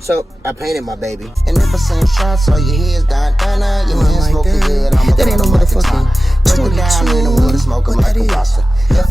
So I painted my baby. And if I send shots, all you hear is dun dun dun. Your man smoking good. That ain't no motherfucking 22. In the water, smoking like a rasta.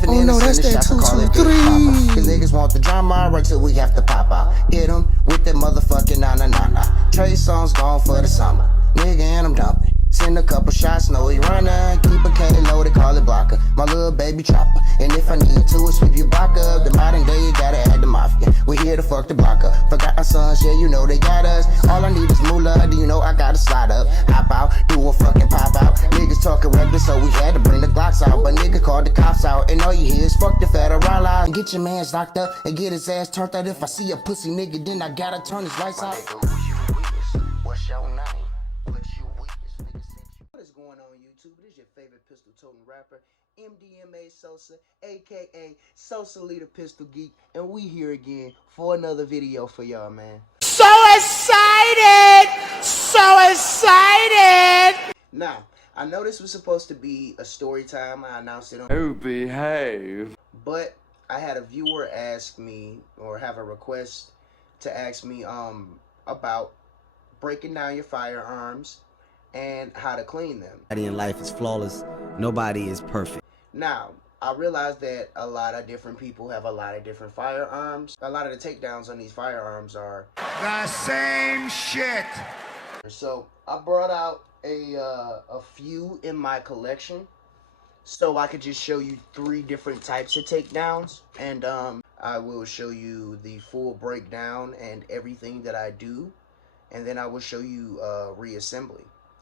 Oh no, that's that 223. Cause niggas want the drama right till we have to pop out. Hit them with that motherfucking na. Trey songs gone for the summer. Nigga, and I'm dumping. Send a couple shots, know he running. Keep a K loaded, call it blocker. My little baby chopper. And if I need to, sweep your block up. The modern day, you gotta add the mafia. We here to fuck the block up. Forgot our sons, yeah, you know they got us. All I need is moolah, do you know I gotta slide up? Hop out, do a fucking pop out. Niggas talking reckless, so we had to bring the Glocks out. But nigga called the cops out, and all you hear is fuck the federal law. And get your mans locked up, and get his ass turned out. If I see a pussy nigga, then I gotta turn his lights out. What's your name? What is going on YouTube? It is your favorite pistol toting rapper, MDMA Sosa, aka Sosa Leader Pistol Geek, and we here again for another video for y'all, man. So excited! So excited! Now, I know this was supposed to be a story time. I announced it on Oh, behave. but I had a viewer ask me, or have a request to ask me about breaking down your firearms and how to clean them. Nobody in life is flawless. Nobody is perfect. Now, I realize that a lot of different people have a lot of different firearms. A lot of the takedowns on these firearms are the same shit. So I brought out a few in my collection so I could just show you 3 different types of takedowns, and I will show you the full breakdown and everything that I do, and then I will show you reassembly.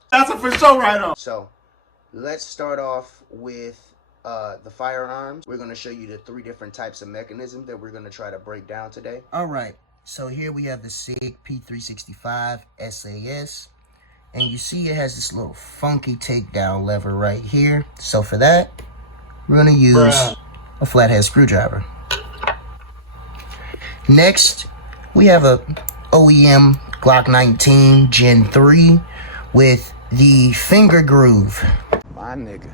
That's a for sure right on. So let's start off with the firearms. We're going to show you the 3 different types of mechanisms that we're going to try to break down today. All right, so here we have the SIG P365 SAS, and you see it has this little funky takedown lever right here. So for that, we're going to use a flathead screwdriver. Next, we have a OEM Glock 19 Gen 3 with the finger groove. My nigga.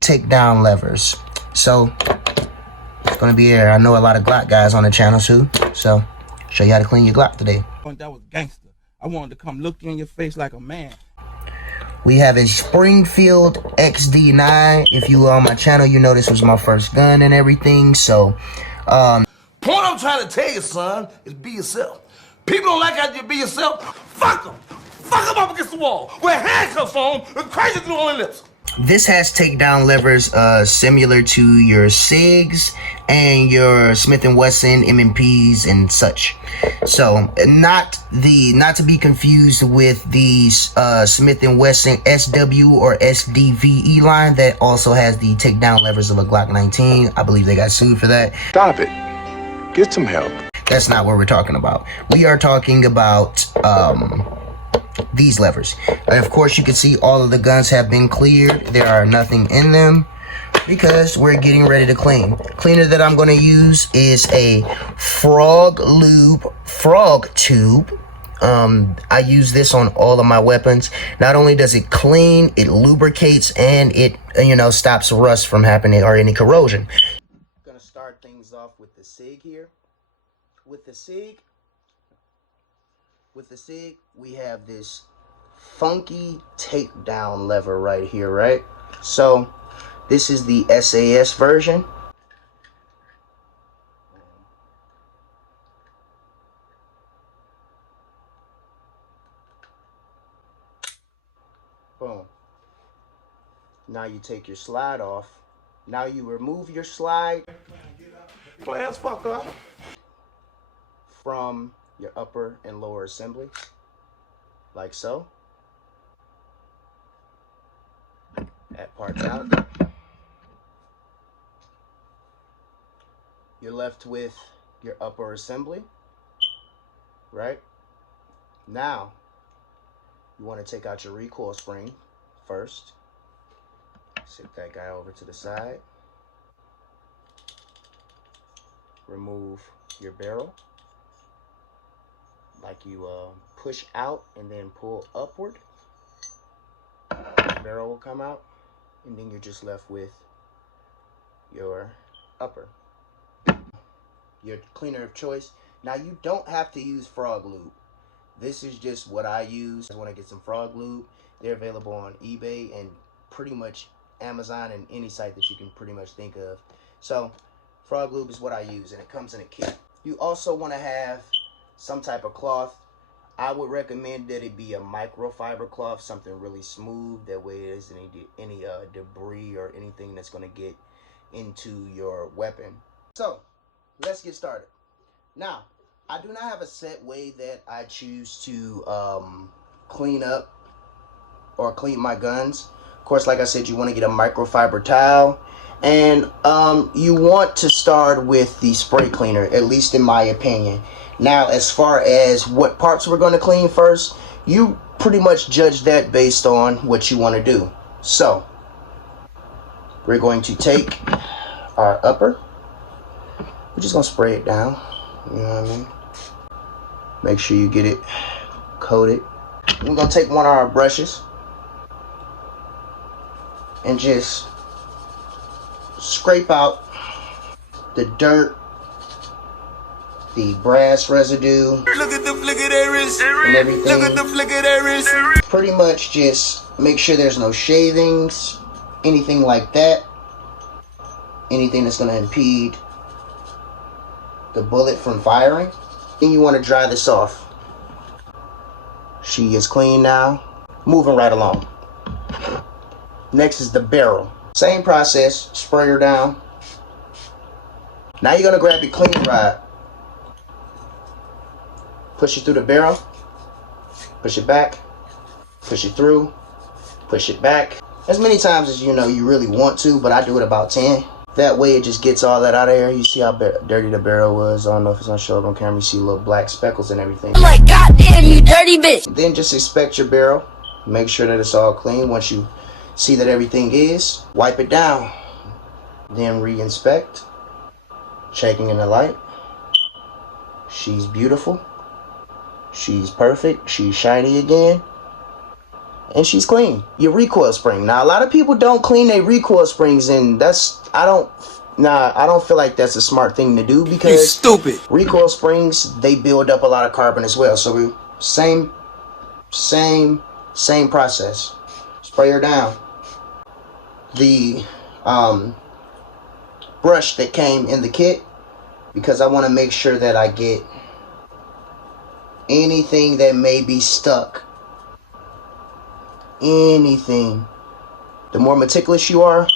Takedown levers. So it's gonna be here. I know a lot of Glock guys on the channel too, so show you how to clean your Glock today. That was gangster. I wanted to come look you in your face like a man. We have a Springfield XD9. If you were on my channel, you know this was my first gun and everything. So Point I'm trying to tell you, son, is be yourself. People don't like how you be yourself. Fuck them. Fuck them up against the wall. Wear handcuffs on them and crazy through on their lips. this has takedown levers similar to your SIGs and your Smith & Wesson M&Ps and such. So not to be confused with the Smith & Wesson SW or SDVE line that also has the takedown levers of a Glock 19. I believe they got sued for that. Stop it. Get some help. That's not what we're talking about. We are talking about these levers. Of course, you can see all of the guns have been cleared. There are nothing in them because we're getting ready to clean. Cleaner that I'm going to use is a Frog Lube frog tube. I use this on all of my weapons. Not only does it clean, it lubricates, and it stops rust from happening or any corrosion. I'm going to start things off with the SIG here. With the SIG, we have this funky takedown lever right here, right? So this is the SAS version. Boom. Now you take your slide off. Now you remove your slide. Play as fuck up. From your upper and lower assembly, like so. That part's out. You're left with your upper assembly, right? Now, you want to take out your recoil spring first. Sit that guy over to the side. Remove your barrel. Like you push out and then pull upward. The barrel will come out, and then you're just left with your upper. Your cleaner of choice, Now, you don't have to use frog lube. This is just what I use. I want to get some frog lube. They're available on eBay and pretty much Amazon and any site that you can pretty much think of. So frog lube is what I use, and it comes in a kit. You also want to have some type of cloth. I would recommend that it be a microfiber cloth, something really smooth. That way there isn't any debris or anything that's going to get into your weapon. So let's get started. Now, I do not have a set way that I choose to clean up or clean my guns. Of course, like I said, you want to get a microfiber towel, and you want to start with the spray cleaner, at least in my opinion. Now, as far as what parts we're going to clean first, you pretty much judge that based on what you want to do. So we're going to take our upper. We're just going to spray it down. You know what I mean? Make sure you get it coated. We're going to take one of our brushes and just scrape out the dirt, the brass residue, Look at the flick of their wrist. and everything. Look at the flick of their wrist. Pretty much just make sure there's no shavings, anything like that, anything that's going to impede the bullet from firing. Then you want to dry this off. She is clean now. Moving right along. Next is the barrel. Same process. Spray her down. Now you're going to grab your clean rod. Push it through the barrel. Push it back. Push it through. Push it back. As many times as you know you really want to, but I do it about 10. That way it just gets all that out of there. You see how dirty the barrel was. I don't know if it's gonna show up on camera. You see little black speckles and everything. I'm like, goddamn, you dirty bitch. Then just inspect your barrel. Make sure that it's all clean. Once you see that everything is, wipe it down. Then re-inspect. Checking in the light. She's beautiful. She's perfect. She's shiny again. And she's clean. Your recoil spring. Now, a lot of people don't clean their recoil springs, and I don't feel like that's a smart thing to do, because You stupid. recoil springs, they build up a lot of carbon as well. So same process. Spray her down. The brush that came in the kit, because I want to make sure that I get anything that may be stuck. Anything. The more meticulous you are,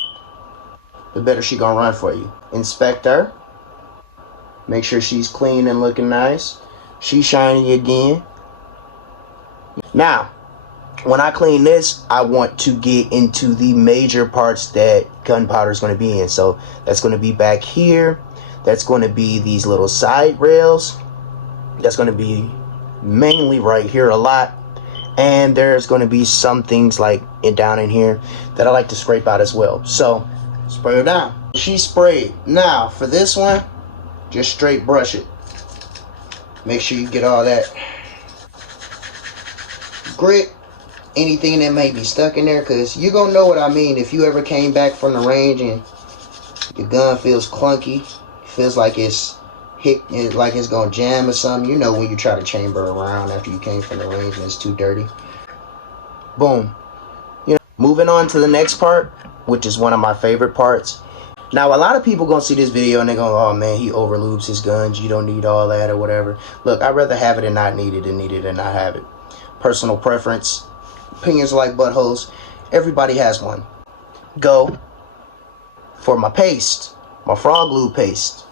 the better she gonna run for you. Inspect her. Make sure she's clean and looking nice. She's shiny again. Now, when I clean this, I want to get into the major parts that gunpowder is going to be in. So that's going to be back here. That's going to be these little side rails. That's going to be mainly right here a lot. And there's going to be some things like down in here that I like to scrape out as well. So spray her down. She's sprayed. Now for this one, just straight brush it. Make sure you get all that grit, anything that may be stuck in there, because you're going to know what I mean. If you ever came back from the range and your gun feels clunky, feels like it's like it's gonna jam or something, you know, when you try to chamber around after you came from the range and it's too dirty. Boom. You know, moving on to the next part, which is one of my favorite parts. Now, a lot of people gonna see this video and they're gonna, oh man, he overlubes his guns, you don't need all that or whatever. Look, I'd rather have it and not need it than need it and not have it. Personal preference. Opinions are like buttholes. Everybody has one. Go for my paste, my frog lube paste.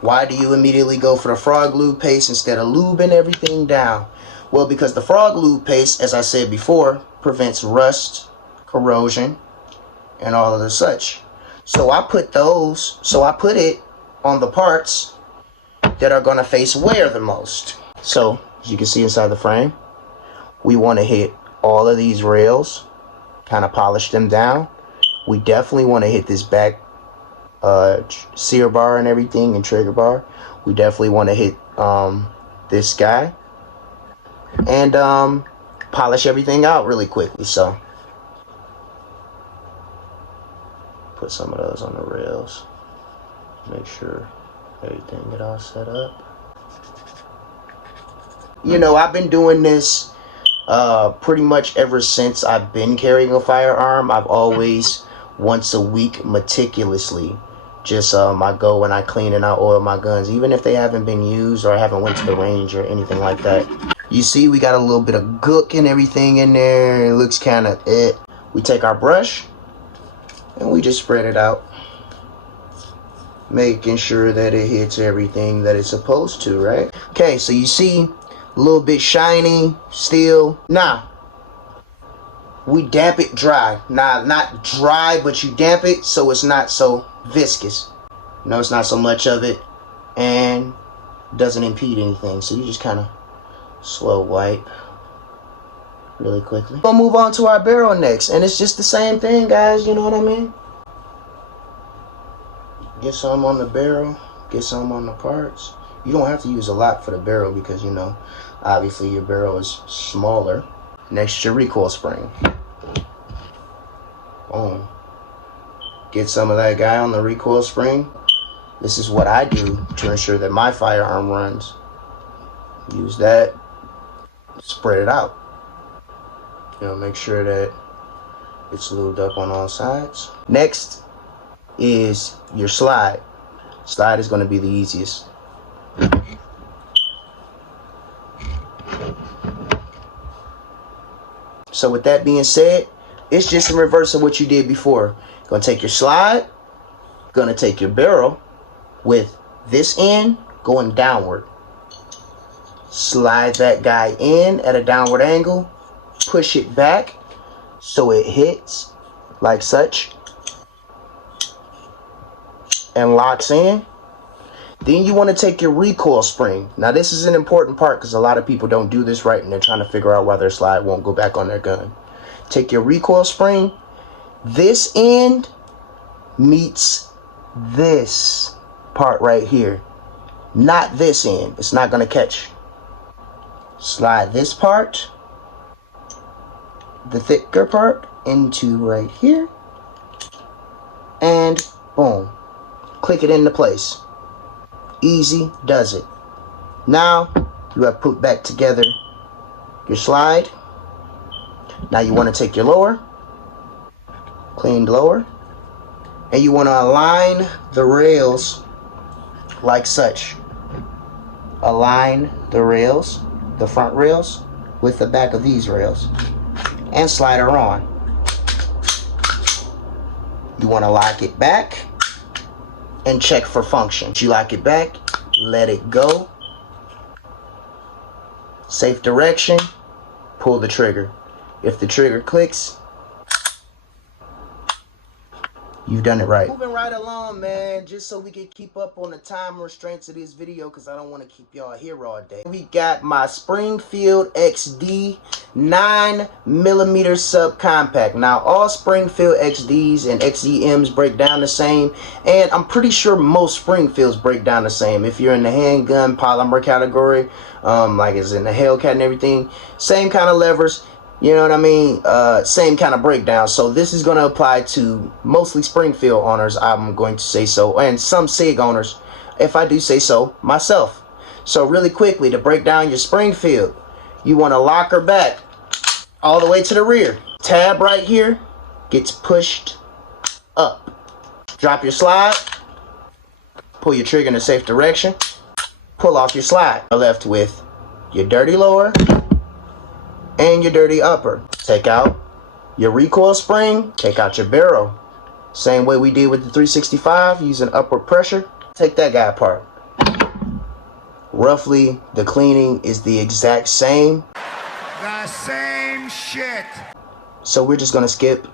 Why do you immediately go for the frog lube paste instead of lubing everything down? Well, because the frog lube paste, as I said before, prevents rust, corrosion, and all of the such. So I put it on the parts that are going to face wear the most. So, as you can see inside the frame, we want to hit all of these rails, kind of polish them down. We definitely want to hit this back sear bar and everything, and trigger bar. We definitely want to hit this guy and polish everything out really quickly. So put some of those on the rails, make sure everything get all set up. You know, I've been doing this pretty much ever since I've been carrying a firearm. I've always, once a week, meticulously, just I go and I clean and I oil my guns, even if they haven't been used or I haven't went to the range or anything like that. You see, we got a little bit of gook and everything in there. It looks kind of We take our brush and we just spread it out, making sure that it hits everything that it's supposed to, right? Okay, so you see, a little bit shiny still. Now, we damp it dry. Now, not dry, but you damp it so it's not so viscous. No, it's not so much of it and doesn't impede anything. So you just kind of slow wipe really quickly. We'll move on to our barrel next, and it's just the same thing, guys. You know what I mean? Get some on the barrel, get some on the parts. You don't have to use a lot for the barrel because, you know, obviously your barrel is smaller. Next, your recoil spring. Boom. Get some of that guy on the recoil spring. This is what I do to ensure that my firearm runs. Use that, spread it out. You know, make sure that it's lubed up on all sides. Next is your slide. Slide is going to be the easiest. So with that being said, it's just in reverse of what you did before. Gonna take your slide, gonna take your barrel with this end going downward. Slide that guy in at a downward angle, push it back so it hits like such and locks in. Then you want to take your recoil spring. Now this is an important part because a lot of people don't do this right and they're trying to figure out why their slide won't go back on their gun. Take your recoil spring. This end meets this part right here. Not this end. It's not going to catch. Slide this part, the thicker part, into right here. And boom. Click it into place. Easy does it. Now you have put back together your slide. Now you want to take your lower, cleaned lower, and you want to align the rails like such. Align the rails, the front rails, with the back of these rails, and slide her on. You want to lock it back and check for function. You lock it back, let it go. Safe direction, pull the trigger. If the trigger clicks, you've done it right. Moving right along, man, just so we can keep up on the time restraints of this video because I don't want to keep y'all here all day. We got my Springfield XD 9mm subcompact. Now, all Springfield XDs and XEMs break down the same, and I'm pretty sure most Springfields break down the same. If you're in the handgun polymer category, like it's in the Hellcat and everything, same kind of levers. You know what I mean? Same kind of breakdown. So this is going to apply to mostly Springfield owners, I'm going to say so, and some SIG owners, if I do say so myself. So really quickly, to break down your Springfield, you want to lock her back all the way to the rear. Tab right here gets pushed up. Drop your slide, pull your trigger in a safe direction, pull off your slide. You're left with your dirty lower and your dirty upper. Take out your recoil spring, take out your barrel. Same way we did with the 365, using upward pressure. Take that guy apart. Roughly, the cleaning is the exact same. The same shit. So we're just gonna skip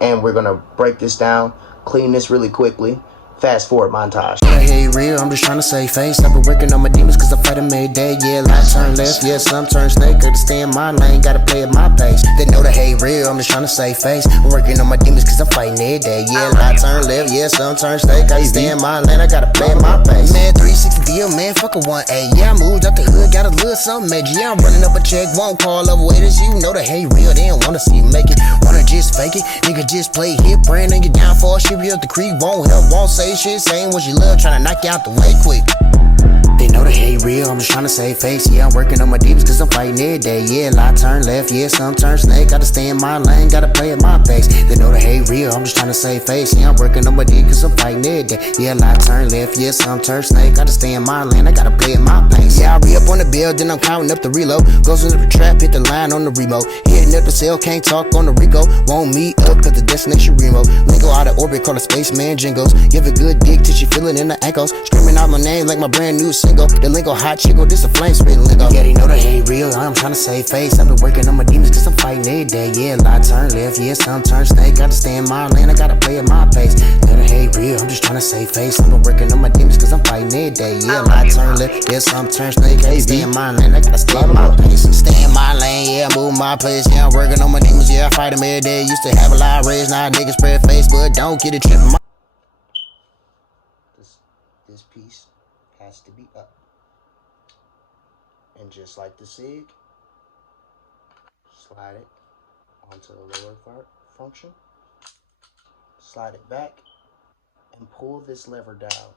and we're gonna break this down, clean this really quickly. Fast forward montage. Hey, real, I'm just trying to save face. I've been working on my demons cause I fight them every day. Yeah, lights turn left, yeah, some turn snake. Gotta stay in my lane, gotta play at my pace. They know that, hey, real, I'm just trying to save face. I'm working on my demons cause I'm fighting every day. Yeah, lights turn left, yeah, some turn snake. Gotta stay in my lane, I gotta play at my pace. Man, 360 deal, man, fuck a 1A. Yeah, I moved out the hood, got a little something major. Yeah, I'm running up a check, won't call up waiters. You know that, hey, real, they don't wanna see you make it. Wanna just fake it, nigga, just play hit brand on your downfall. Shit, real, the creek won't help, won't say shit, saying what you love, trying to knock you out the way quick. They ain't know the hate real, I'm just tryna save face. Yeah, I'm working on my demons cause I'm fighting every day. Yeah, lie turn left, yeah, some turn snake. Gotta stay in my lane, gotta play at my pace. They know the hate real, I'm just tryna save face. Yeah, I'm working on my demons cause I'm fighting every day. Yeah, lie turn left, yeah, some turn snake. Gotta stay in my lane, I gotta play at my pace. Yeah, I re-up on the bill, then I'm counting up the reload. Goes into the trap, hit the line on the remote. Hitting up the cell, can't talk on the Rico. Won't meet up cause the destination remote. Lingo out of orbit, call a spaceman jingles. Give a good dick till she feeling in the ankles. Screaming out my name like my brand new single. The lingo hot chickle, this a flame spitting lingo. Yeah, they know the hate real, I'm tryna save face. I've been working on my demons cause I'm fighting every day. Yeah, lie turn left, yeah, some turn snake. Gotta stay in my lane, I gotta play at my pace. Know the hate real, I'm just tryna save face. I've been working on my demons cause I'm fighting every day. Yeah, lie turn left, yeah, some turn snake. Gotta stay in my lane, I gotta stay in my pace. Stay in my lane, yeah, move my place. Yeah, I'm working on my demons, yeah, I fight them every day. Used to have a lot of rage, now niggas spread face, but don't get it tripping. This piece has to be up. And just like the SIG, slide it onto the lower function, slide it back, and pull this lever down.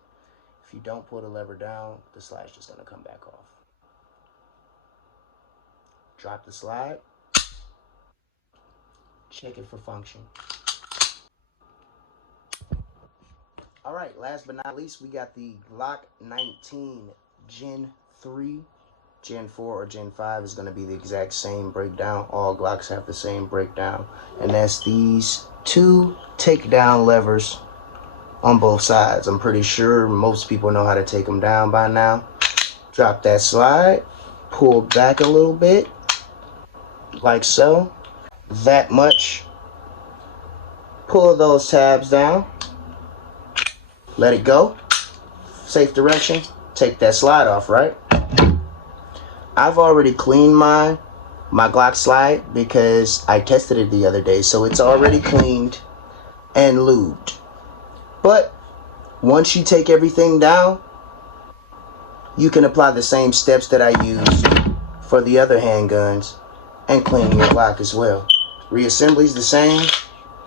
If you don't pull the lever down, the slide's just gonna come back off. Drop the slide, check it for function. All right, last but not least, we got the Glock 19 Gen 3. Gen 4 or Gen 5 is going to be the exact same breakdown. All Glocks have the same breakdown. And that's these two takedown levers on both sides. I'm pretty sure most people know how to take them down by now. Drop that slide, pull back a little bit, like so. That much. Pull those tabs down. Let it go. Safe direction. Take that slide off, right? I've already cleaned my Glock slide because I tested it the other day. So it's already cleaned and lubed. But once you take everything down, you can apply the same steps that I used for the other handguns and clean your Glock as well. Reassembly's the same.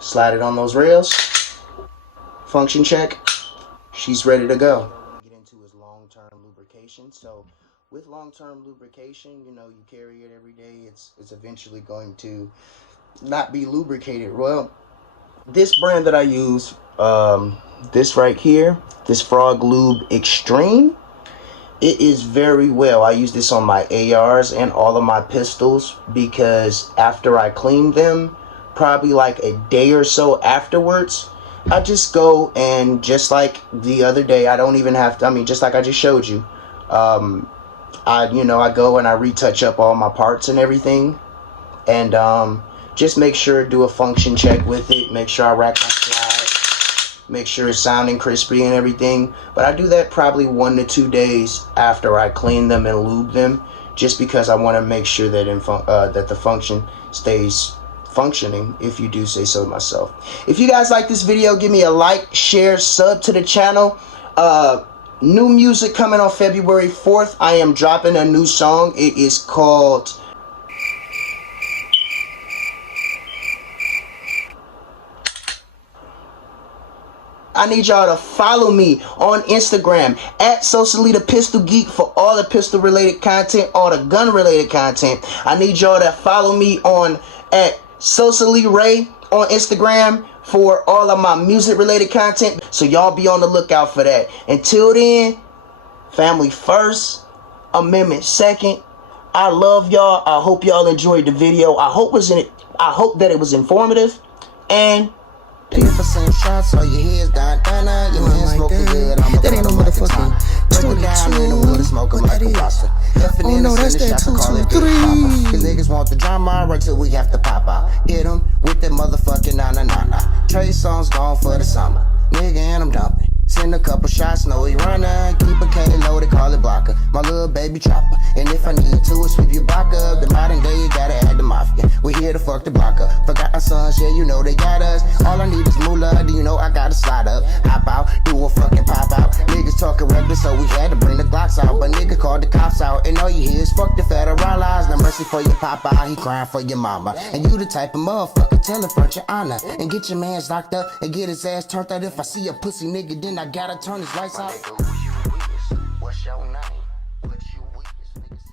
Slide it on those rails. Function check. She's ready to go. Get into is long-term lubrication. So with long-term lubrication, you know, you carry it every day. It's eventually going to not be lubricated. Well, this brand that I use, this right here, this Frog Lube Extreme, it is very well. I use this on my ARs and all of my pistols because after I clean them, probably like a day or so afterwards, I just go and just like the other day, I don't even have to, I mean, just like I just showed you, I go and I retouch up all my parts and everything, and just make sure, do a function check with it, make sure I rack my slide, make sure it's sounding crispy and everything. But I do that probably 1 to 2 days after I clean them and lube them, just because I want to make sure that that the function stays functioning, if you do say so myself. If you guys like this video, give me a like, share, sub to the channel. New music coming on February 4th. I am dropping a new song. It is called I need y'all to follow me on Instagram at SociallyThePistolGeek for all the pistol related content, all the gun related content. I need y'all to follow me on at SociallyRay on Instagram for all of my music related content. So y'all be on the lookout for that. Until then, family first, amendment second. I love y'all. I hope y'all enjoyed the video. I hope that it was informative. And If I send shots, all your heads down, your hands smoking good. That ain't no motherfucking 22. Oh no, that's that 223. Cause niggas want the drama right till we have to pop out. Hit them with that motherfucking na. Trey songs gone for the summer. Nigga, and I'm dumping. Send a couple shots, know he running. Keep a K loaded, call it blocker. My little baby chopper. And if I need to, sweep your block up. The modern day, you gotta add the mafia. We here to fuck the block up. Forgot our sons, yeah, you know they got us. All I need is moolah, do you know I gotta slide up. Hop out, do a fucking pop out. Niggas talking reckless, so we had to bring the Glocks out. But nigga called the cops out, and all you hear is fuck the federal laws. No mercy for your papa, he crying for your mama. And you the type of motherfucker, tell him front your honor. And get your mans locked up, and get his ass turned out. If I see a pussy nigga, then I gotta turn his lights out. What's your name? Niggas